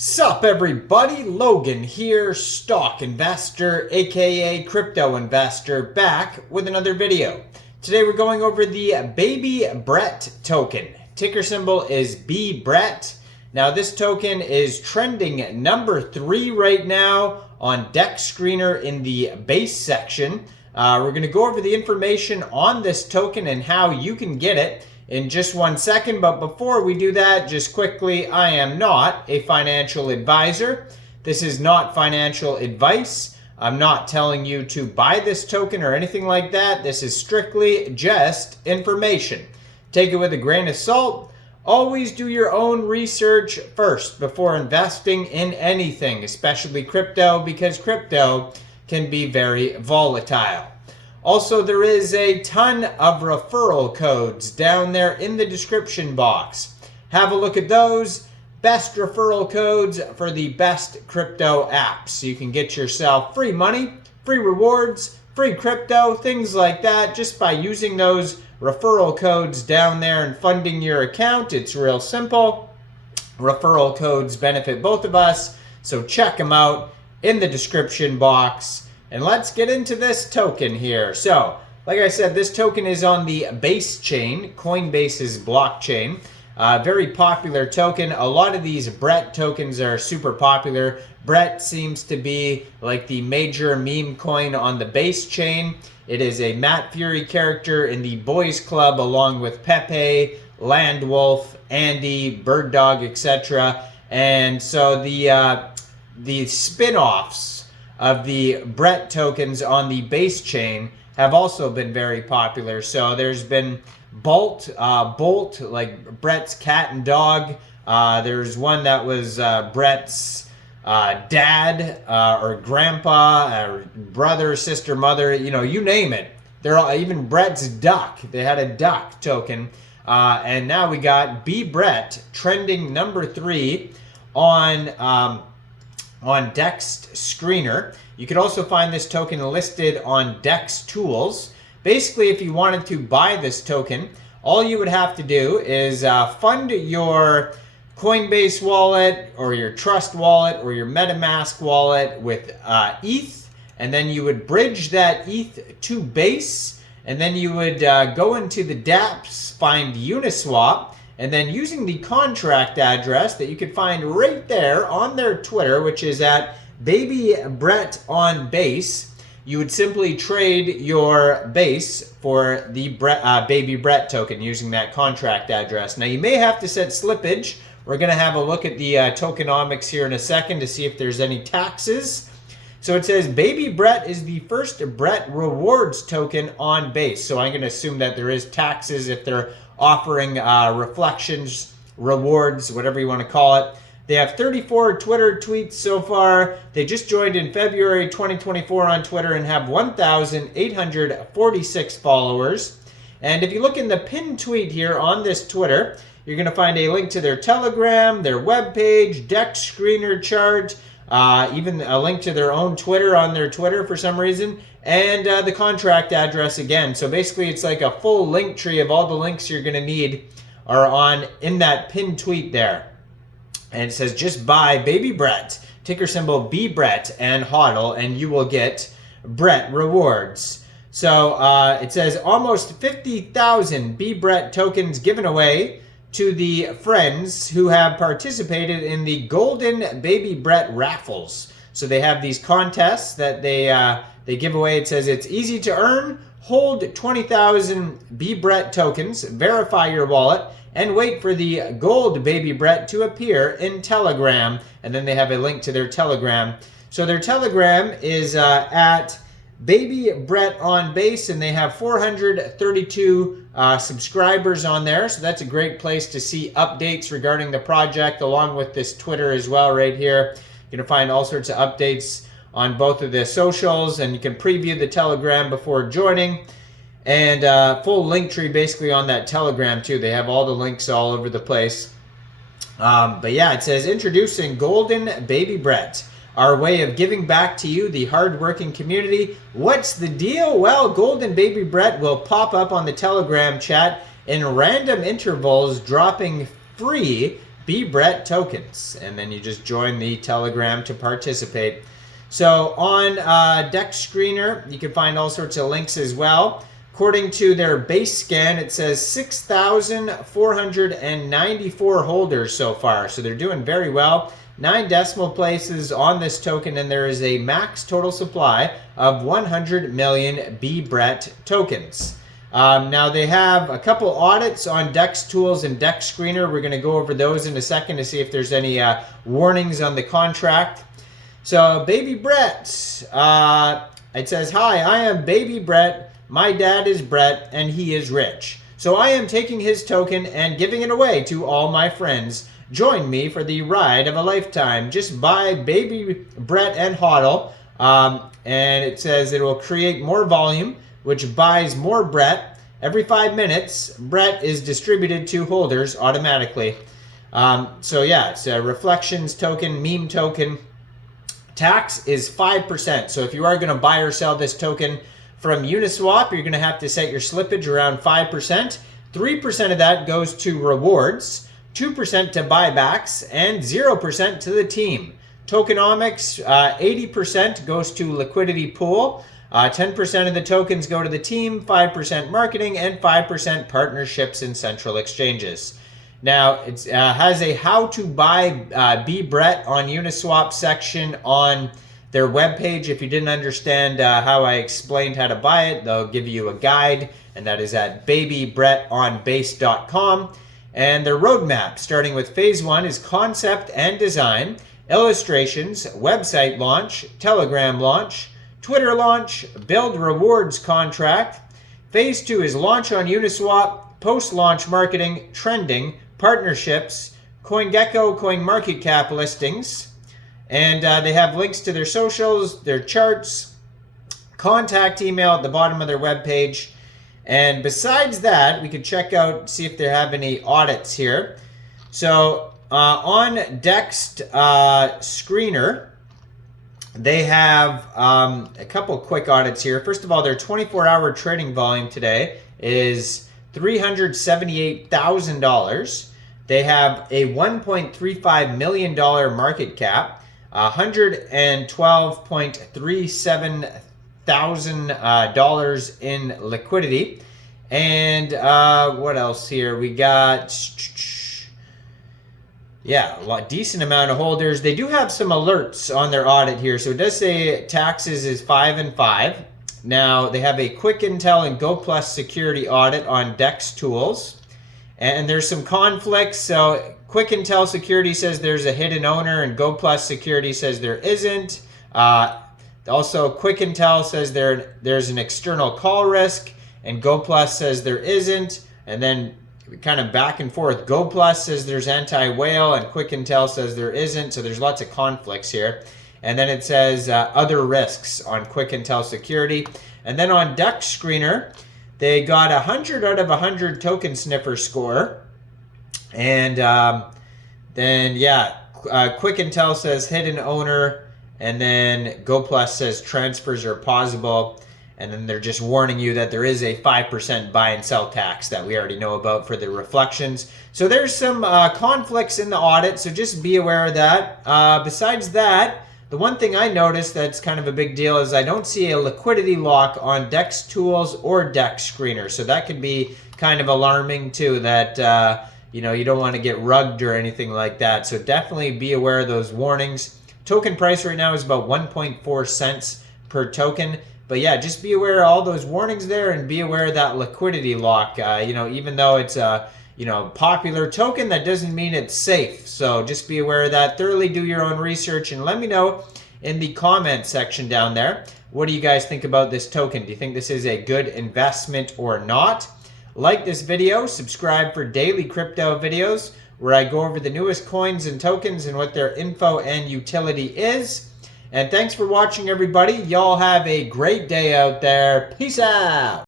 Sup everybody, Logan here, stock investor aka crypto investor, back with another video. Today we're going over the Bbrett token. Ticker symbol is Bbrett. Now this token is trending number 3 right now on DEX Screener in the base section. We're going to go over the information on this token and how you can get it in just 1 second, but before we do that, just quickly, I am not a financial advisor. This is not financial advice. I'm not telling you to buy this token or anything like that. This is strictly just information. Take it with a grain of salt. Always do your own research first before investing in anything, especially crypto, because crypto can be very volatile. Also, there is a ton of referral codes down there in the description box. Have a look at those. Best referral codes for the best crypto apps. So you can get yourself free money, free rewards, free crypto, things like that, just by using those referral codes down there and funding your account. It's real simple. Referral codes benefit both of us, so check them out in the description box. And let's get into this token here. So, like I said, this token is on the Base chain, Coinbase's blockchain. Very popular token. A lot of these Bbrett tokens are super popular. Bbrett seems to be like the major meme coin on the Base chain. It is a Matt Fury character in the Boysclub, along with Pepe, Landwolf, Andy, Bird Dog, etc. And so the spin-offs of the Bbrett tokens on the Base chain have also been very popular. So there's been Bolt, like Brett's cat and dog. There's one that was Brett's dad or grandpa or brother, sister, mother, you name it. They're all, even Brett's duck. They had a duck token. And now we got Bbrett trending number 3 on DEX Screener. You could also find this token listed on DEX Tools. Basically, if you wanted to buy this token, all you would have to do is fund your Coinbase wallet or your Trust wallet or your MetaMask wallet with ETH, and then you would bridge that ETH to Base, and then you would go into the dApps, find Uniswap, and then using the contract address that you can find right there on their Twitter, which is at Bbrett on Base, you would simply trade your Base for the Bbrett token using that contract address. Now you may have to set slippage. We're going to have a look at the tokenomics here in a second to see if there's any taxes. So it says Bbrett is the first Bbrett rewards token on Base. So I'm going to assume that there is taxes if they're offering reflections, rewards, whatever you want to call it. They have 34 Twitter tweets so far. They just joined in February 2024 on Twitter and have 1,846 followers. And if you look in the pinned tweet here on this Twitter, you're going to find a link to their Telegram, their webpage, DEX Screener chart, even a link to their own Twitter on their Twitter for some reason, and the contract address again. So basically it's like a full link tree of all the links you're going to need are in that pinned tweet there. And it says just buy Bbrett, ticker symbol Bbrett and HODL, and you will get Bbrett rewards. So it says almost 50,000 Bbrett tokens given away to the friends who have participated in the Golden Bbrett raffles. So they have these contests that they give away. It says it's easy to earn. Hold 20,000 Bbrett tokens, verify your wallet, and wait for the gold Bbrett to appear in Telegram. And then they have a link to their Telegram. So their Telegram is at Bbrett on Base, and they have 432 subscribers on there. So that's a great place to see updates regarding the project, along with this Twitter as well right here. You're going to find all sorts of updates on both of the socials, and you can preview the Telegram before joining. And full link tree basically on that Telegram too. They have all the links all over the place. But yeah, it says introducing Golden Bbrett, our way of giving back to you, the hardworking community. What's the deal? Well, Golden Bbrett will pop up on the Telegram chat in random intervals, dropping free Bbrett tokens, and then you just join the Telegram to participate. So on DEX Screener, you can find all sorts of links as well. According to their base scan, it says 6,494 holders so far. So they're doing very well. 9 decimal places on this token, and there is a max total supply of 100 million Bbrett tokens. Now they have a couple audits on DEX Tools and DEX Screener. We're going to go over those in a second to see if there's any warnings on the contract. So Bbrett, it says, "Hi, I am Bbrett. My dad is Brett, and he is rich. So I am taking his token and giving it away to all my friends. Join me for the ride of a lifetime. Just buy Bbrett and HODL." And it says it will create more volume, which buys more Brett. Every 5 minutes, Brett is distributed to holders automatically. So yeah, it's a Reflections token, meme token. Tax is 5%. So if you are going to buy or sell this token from Uniswap, you're going to have to set your slippage around 5%. 3% of that goes to rewards, 2% to buybacks, and 0% to the team. Tokenomics, 80% goes to liquidity pool. 10% of the tokens go to the team, 5% marketing, and 5% partnerships and central exchanges. Now, it has a how to buy Bbrett on Uniswap section on their webpage. If you didn't understand how I explained how to buy it, they'll give you a guide, and that is at babybrettonbase.com. And their roadmap, starting with phase 1, is concept and design, illustrations, website launch, Telegram launch, Twitter launch, build rewards contract. Phase 2 is launch on Uniswap, post-launch marketing, trending, partnerships, CoinGecko, CoinMarketCap listings. And they have links to their socials, their charts, contact email at the bottom of their webpage. And besides that, we could check out, see if they have any audits here. So on DEX Screener, they have a couple quick audits here. First of all, their 24-hour trading volume today is $378,000. They have a $1.35 million market cap, $112.37 thousand dollars in liquidity. And what else here? We got a decent amount of holders. They do have some alerts on their audit here. So it does say taxes is 5 and 5. Now they have a quick intel and Go Plus security audit on DEX Tools. And there's some conflicts. So quick intel security says there's a hidden owner, and Go Plus security says there isn't. Also, quick intel says there's an external call risk, and Go Plus says there isn't. And then kind of back and forth. Go Plus says there's anti-whale, and quick intel says there isn't. So there's lots of conflicts here. And then it says other risks on quick intel security. And then on DEX Screener, they got 100 out of 100 token sniffer score. And then quick intel says hidden owner. And then Go Plus says transfers are possible. And then they're just warning you that there is a 5% buy and sell tax that we already know about for the reflections. So there's some conflicts in the audit, so just be aware of that. Besides that, the one thing I noticed that's kind of a big deal is I don't see a liquidity lock on DEX Tools or DEX Screener. So that could be kind of alarming too, that you don't want to get rugged or anything like that. So definitely be aware of those warnings. Token price right now is about 1.4 cents per token. But yeah, just be aware of all those warnings there, and be aware of that liquidity lock. Even though it's a popular token, that doesn't mean it's safe. So just be aware of that. Thoroughly do your own research, and let me know in the comment section down there, what do you guys think about this token? Do you think this is a good investment or not? Like this video, subscribe for daily crypto videos where I go over the newest coins and tokens and what their info and utility is. And thanks for watching, everybody. Y'all have a great day out there. Peace out.